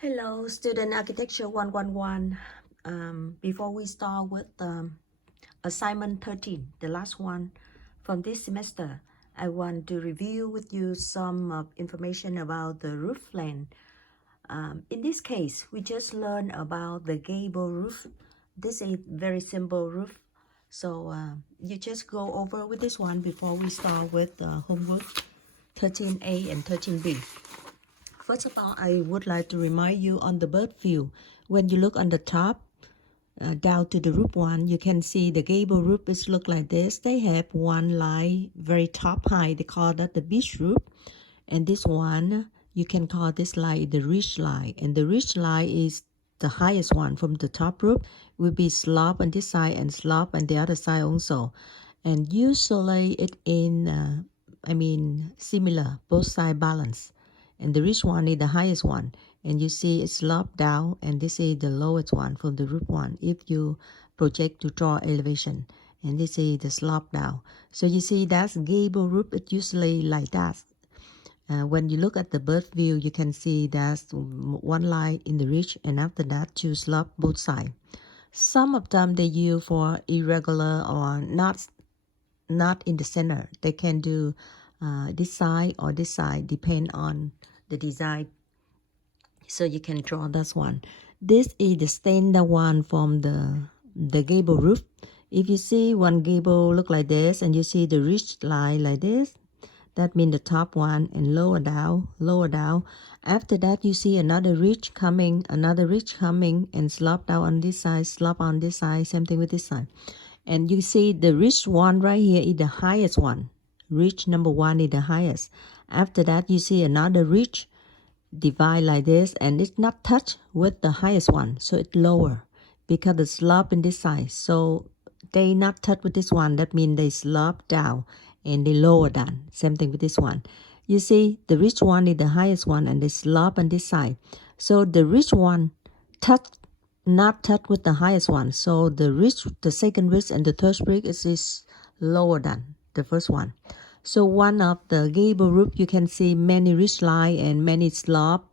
Hello, Student Architecture 111. Before we start with assignment 13, the last one from this semester, I want to review with you some information about the roof length. In this case, we just learned about the gable roof. This is a very simple roof. So you just go over with this one before we start with homework 13A and 13B. First of all, I would like to remind you on the bird view, when you look on the top, down to the roof one, you can see the gable roof is look like this. They have one line very top high. They call that the beach roof. And this one, you can call this line the ridge line. And the ridge line is the highest one from the top roof. Will be slope on this side and slope on the other side also. And usually it in, similar, both side balance. And the ridge one is the highest one, and you see it's sloped down, and this is the lowest one from the roof one if you project to draw elevation, and this is the slope down. So you see that's gable roof. It's usually like that. When you look at the bird view, you can see there's one line in the ridge, and after that two slope both sides. Some of them they use for irregular or not in the center. They can do this side or this side, depend on the design. So you can draw this one. This is the standard one from the gable roof. If you see one gable look like this, and you see the ridge line like this, that means the top one, and lower down, lower down. After that, you see another ridge coming, and slope down on this side, slope on this side, same thing with this side. And you see the ridge one right here is the highest one. Ridge number one is the highest. After that, you see another ridge divide like this, and it's not touch with the highest one, so it's lower because the slope in this side. So they not touch with this one. That means they slope down and they lower down. Same thing with this one. You see, the ridge one is the highest one, and they slope on this side. So the ridge one not touch with the highest one. So the second ridge and the third ridge is lower than the first one. So one of the gable roof, you can see many ridge line and many slope,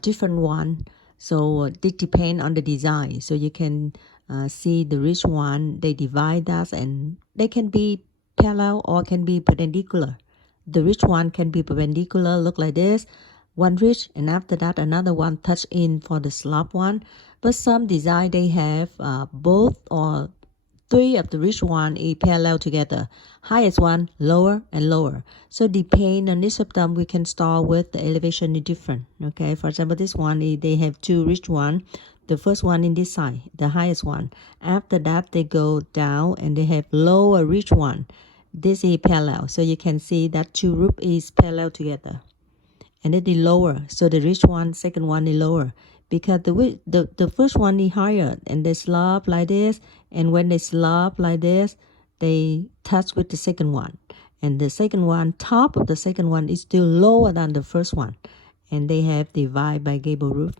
different one. So it depends on the design. So you can see the ridge one, they divide that, and they can be parallel or can be perpendicular. The ridge one can be perpendicular, look like this, one ridge, and after that another one touch in for the slope one. But some design they have both or three of the ridge one is parallel together. Highest one, lower and lower. So depending on each of them, we can start with the elevation is different. Okay, for example, this one they have two ridge one. The first one in this side, the highest one. After that, they go down and they have lower ridge one. This is parallel, so you can see that two roof is parallel together, and it is lower. So the ridge one, second one is lower because the first one is higher, and they slope like this, and when they slope like this, they touch with the second one, and the second one, top of the second one is still lower than the first one, and they have divide by gable roof.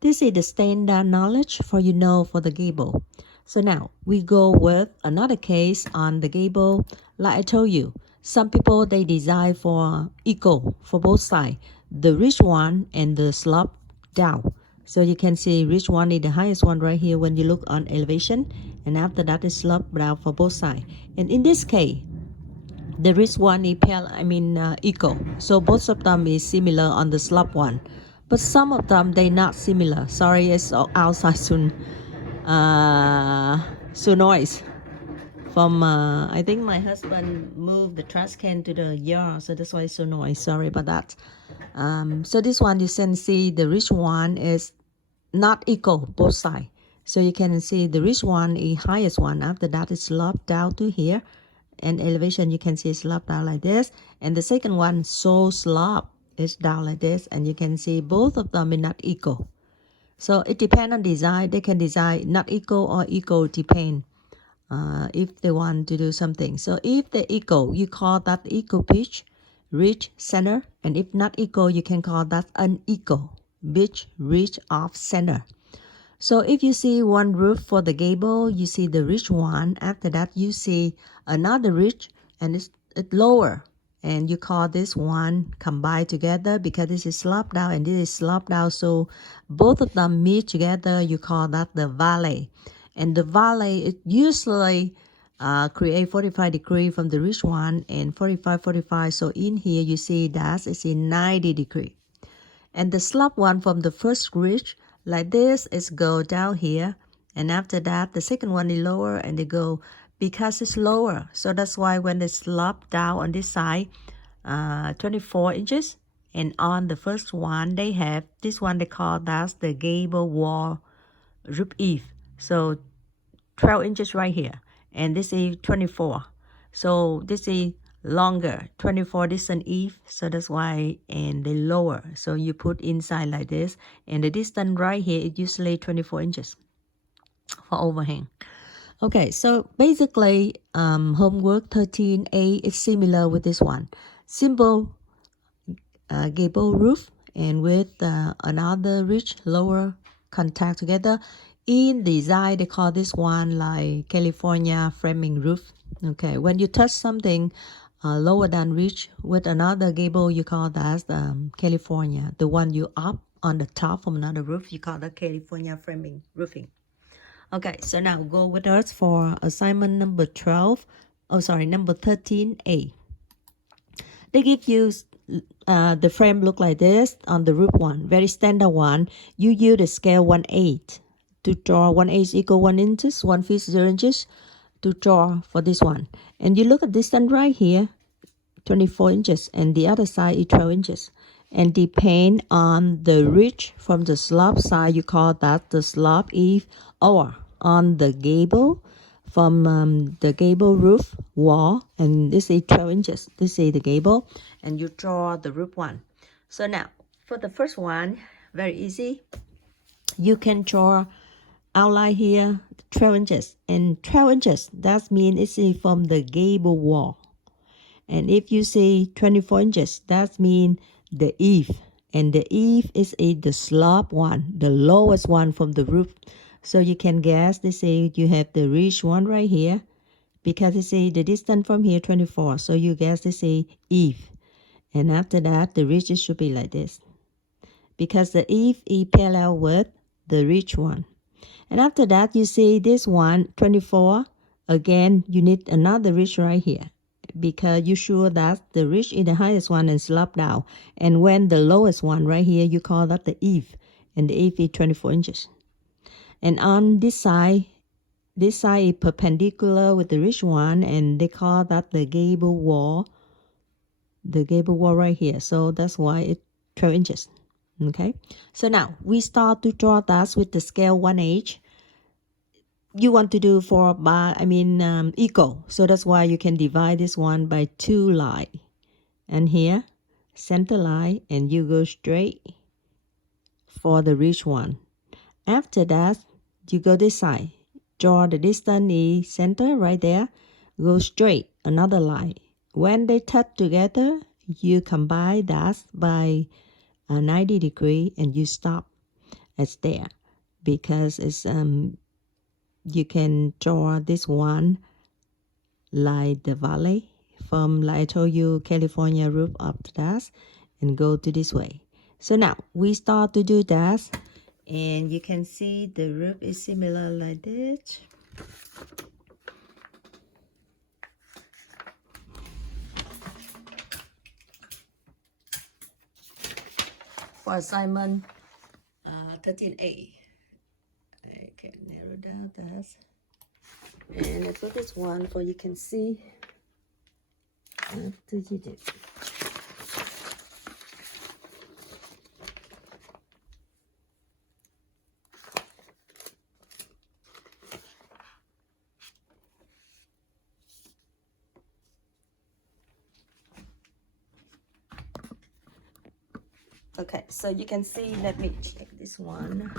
This is the standard knowledge for for the gable. So now we go with another case on the gable. Like I told you, some people they design for equal for both sides, the ridge one and the slope down. So you can see ridge one is the highest one right here when you look on elevation, and after that is slope down for both sides. And in this case, the ridge one is equal. So both of them is similar on the slope one. But some of them they not similar. Sorry, it's outside soon. So noise from I think my husband moved the trash can to the yard, so that's why it's so noise. Sorry about that. So this one you can see the ridge one is not equal both sides. So you can see the ridge one is highest one. After that it's slope down to here, and elevation you can see slope down like this, and the second one so slope is down like this, and you can see both of them are not equal. So it depends on design. They can design not equal or equal, depend if they want to do something. So if they're equal, you call that equal pitch, ridge, center, and if not equal, you can call that unequal, pitch, ridge, off center. So if you see one roof for the gable, you see the ridge one. After that, you see another ridge, and it's lower. and you call this one combined together because this is slope down and this is slope down. So both of them meet together. You call that the valley. And the valley, it usually create 45 degree from the ridge one and 45. So in here you see that it's in 90 degree. And the slope one from the first ridge like this is go down here. And after that, the second one is lower and they go because it's lower. So that's why when they slope down on this side, 24 inches. And on the first one, they have this one they call that's the gable wall roof eave. So 12 inches right here. And this is 24. So this is longer, 24 distance eave. So that's why, and the lower. So you put inside like this. And the distance right here is usually 24 inches for overhang. Okay, so basically, homework 13A is similar with this one. Simple gable roof and with another ridge lower contact together. In design, they call this one like California framing roof. Okay, when you touch something lower than ridge with another gable, you call that California. The one you up on the top from another roof, you call that California framing roofing. Okay, so now go with us for assignment number 12. Oh, sorry, number 13A. They give you the frame look like this on the roof one, very standard one. You use the scale 1/8 to draw 1/8 equal 1 inches, 1 feet 0 inches to draw for this one. And you look at distance right here, 24 inches, and the other side is 12 inches. And depend on the ridge from the slope side, you call that the slope eave, or on the gable from the gable roof wall, and this is 12 inches. This is the gable, and you draw the roof one. So now, for the first one, very easy. You can draw outline here, 12 inches. And 12 inches, that means it's from the gable wall. And if you say 24 inches, that means the eave. And the eave is the slope one, the lowest one from the roof. So you can guess, they say you have the ridge one right here. Because they say the distance from here 24. So you guess they say eave. And after that, the ridge should be like this. Because the eave is parallel with the ridge one. And after that, you see this one, 24. Again, you need another ridge right here. Because you're sure that the ridge is the highest one and slope down. And when the lowest one right here, you call that the eave. And the eave is 24 inches. And on this side is perpendicular with the ridge one. And they call that the gable wall. The gable wall right here. So that's why it's 12 inches. Okay. So now we start to draw that with the scale 1/8. You want to do equal. So that's why you can divide this one by 2 lines. And here, center line, and you go straight for the ridge one. After that, you go this side. Draw the distance in center right there. Go straight, another line. When they touch together, you combine that by 90 degree and you stop as there. Because it's you can draw this one like the valley from, like I told you, California roof up to that and go to this way. So now we start to do that, and you can see the roof is similar like this. For assignment 13A, I can narrow down that. And I put this one for you can see after you do. Okay, so you can see, let me check this one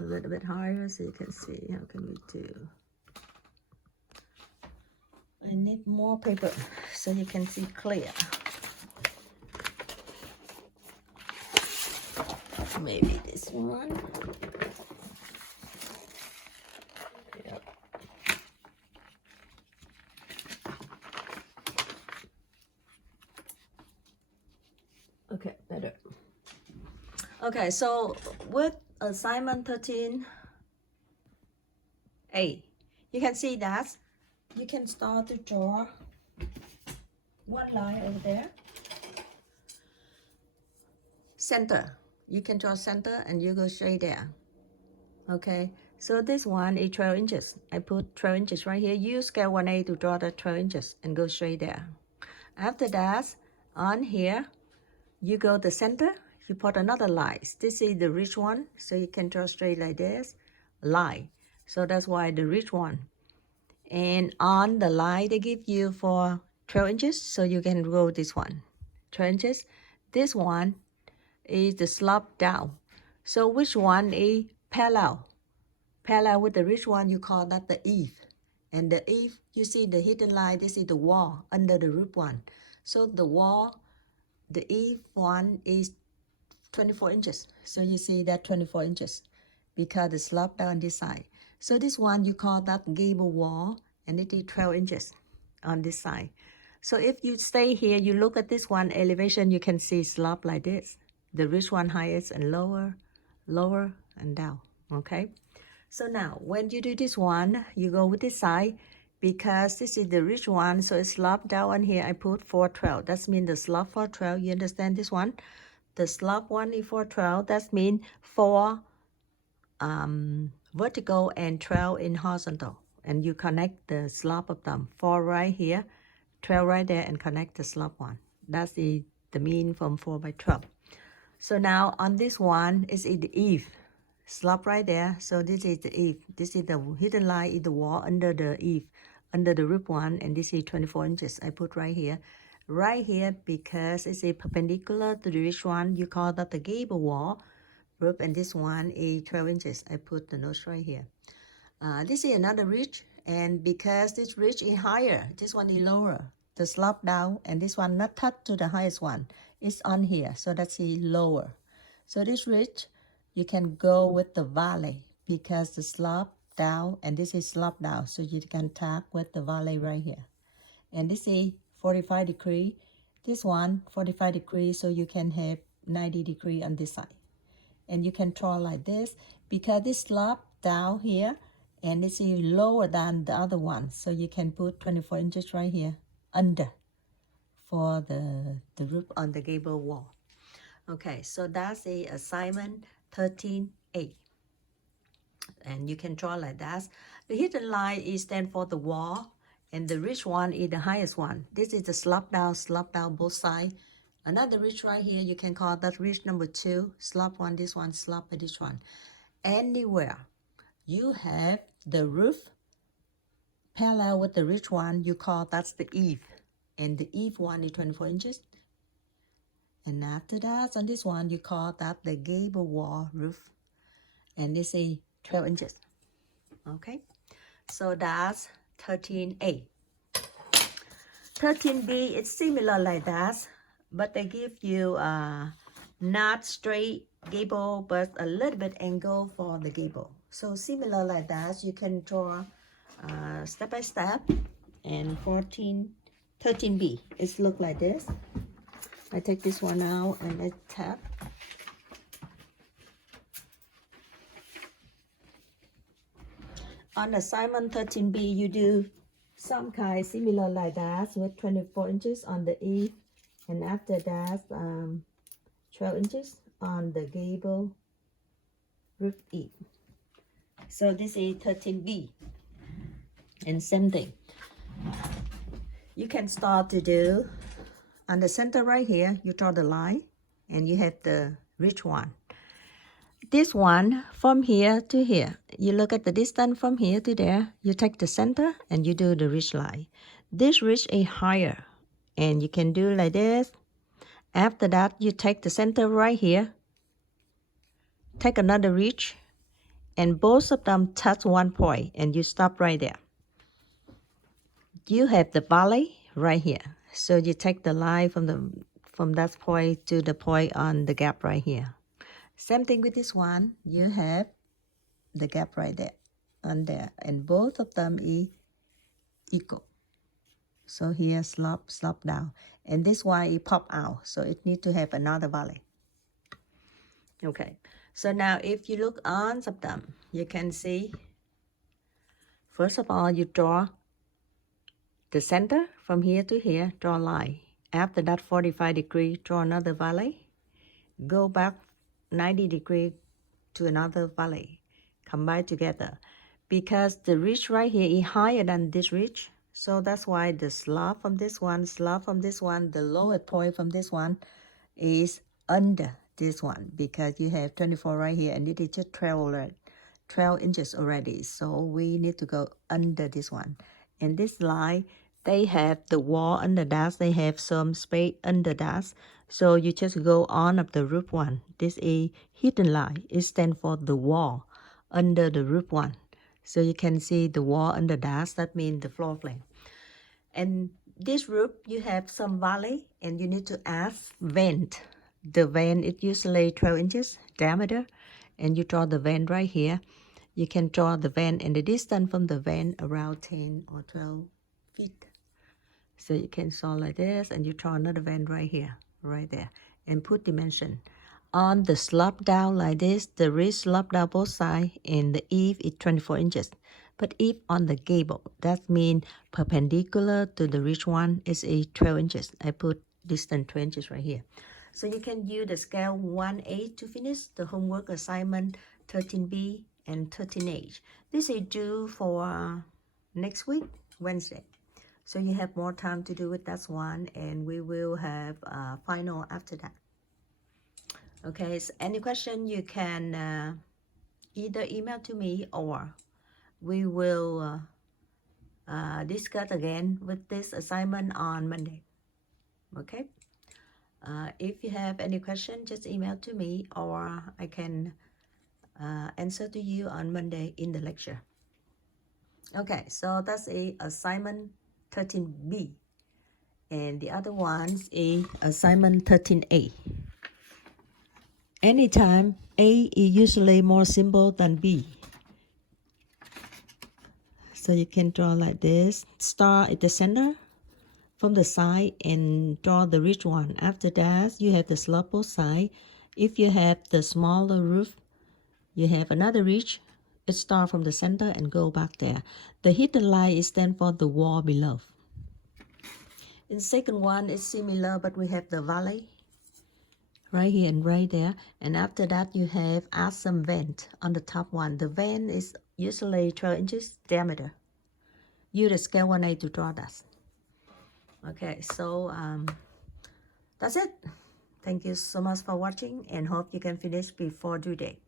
a little bit higher so you can see how can we do. I need more paper so you can see clear. Maybe this one. Yep. Okay, so with assignment 13A, you can see that you can start to draw one line over there. Center. You can draw center and you go straight there. Okay, so this one is 12 inches. I put 12 inches right here. Use scale 1A to draw the 12 inches and go straight there. After that, on here, you go the center, you put another line. This is the ridge one, so you can draw straight like this, line. So that's why the ridge one. And on the line they give you for 12 inches, so you can go this one, 12 inches. This one is the slope down. So which one is parallel? Parallel with the ridge one, you call that the eave. And the eave, you see the hidden line, this is the wall under the roof one. So the wall, the eave one is 24 inches. So you see that 24 inches because the slope down this side. So this one, you call that gable wall, and it is 12 inches on this side. So if you stay here, you look at this one elevation, you can see slope like this. The ridge one highest and lower, lower and down, okay? So now, when you do this one, you go with this side, because this is the ridge one, so it's slope down on here, I put 412. That means the slope 412, you understand this one? The slope one is 412, that means 4 vertical and 12 in horizontal. And you connect the slope of them, 4 right here, 12 right there, and connect the slope one. That's the mean from 4 by 12. So now on this one is in the eave. Slope right there, so this is the eave. This is the hidden line in the wall under the eave, under the roof one, and this is 24 inches. I put right here because it's a perpendicular to the ridge one. You call that the gable wall roof, and this one is 12 inches. I put the notes right here. This is another ridge, and because this ridge is higher, this one is lower. The slope down, and this one not touch to the highest one. It's on here, so that's lower. So this ridge, you can go with the valley because the slope down, and this is slope down, so you can tag with the valley right here. And this is 45 degree. This one 45 degrees, so you can have 90 degree on this side. And you can draw like this because this slope down here, and this is lower than the other one, so you can put 24 inches right here under for the roof on the gable wall. Okay, so that's a assignment 13A. And you can draw like that. The hidden line is stand for the wall, and the ridge one is the highest one. This is the slope down both sides. Another ridge right here, you can call that ridge number 2, slope one, this one, slope this one. Anywhere you have the roof parallel with the ridge one, you call that's the eave. And the eave one is 24 inches. And after that, on this one, you call that the gable wall roof. And this is 12 inches. Okay, so that's 13A. 13B, it's similar like that, but they give you not straight gable, but a little bit angle for the gable. So similar like that, you can draw step by step. And 13B, it's look like this. I take this one out and I tap. On assignment 13B, you do some kind similar like that with 24 inches on the eave, and after that 12 inches on the gable roof eave. So this is 13B. And same thing. You can start to do on the center right here, you draw the line, and you have the ridge one. This one from here to here, you look at the distance from here to there, you take the center and you do the ridge line. This ridge is higher, and you can do like this. After that, you take the center right here, take another ridge, and both of them touch one point, and you stop right there. You have the valley right here, so you take the line from that point to the point on the gap right here. Same thing with this one, you have the gap right there, on there, and both of them is equal. So here slope down, and this one it pop out, so it need to have another valley. Okay, so now if you look on them, you can see, first of all, you draw the center from here to here, draw a line. After that 45 degree, draw another valley. Go back 90 degree to another valley. Combine together. Because the ridge right here is higher than this ridge, so that's why the slope from this one, the lowest point from this one is under this one, because you have 24 right here and it is just 12 inches already, so we need to go under this one. And this line, they have the wall under that, they have some space under that, so you just go on up the roof one. This is hidden line, it stands for the wall under the roof one. So you can see the wall under that means the floor plan. And this roof, you have some valley, and you need to add vent. The vent is usually 12 inches diameter, and you draw the vent right here. You can draw the vent, and the distance from the vent around 10 or 12 feet. So you can saw like this, and you draw another vent right here, right there, and put dimension. On the slope down like this, the ridge slope down both sides, and the eave is 24 inches. But if on the gable, that means perpendicular to the ridge one is 12 inches. I put distance 12 inches right here. So you can use the scale 1/8 to finish the homework assignment 13B and 13H. This is due for next week, Wednesday. So you have more time to do with that one, and we will have a final after that. Okay, so any question you can either email to me, or we will discuss again with this assignment on Monday. Okay, if you have any question, just email to me, or I can answer to you on Monday in the lecture. Okay, so that's a assignment 13B, and the other one is assignment 13A. Anytime A is usually more simple than B. So you can draw like this. Start at the center from the side and draw the ridge one. After that, you have the slope both side. If you have the smaller roof, you have another ridge. It start from the center and go back there. The hidden line is stand for the wall below. In second one, it's similar, but we have the valley right here and right there. And after that, you have add some vent on the top one. The vent is usually 12 inches diameter. Use the scale 1/8 to draw that. Okay, so that's it. Thank you so much for watching, and hope you can finish before due date.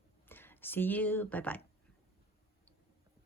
See you. Bye bye.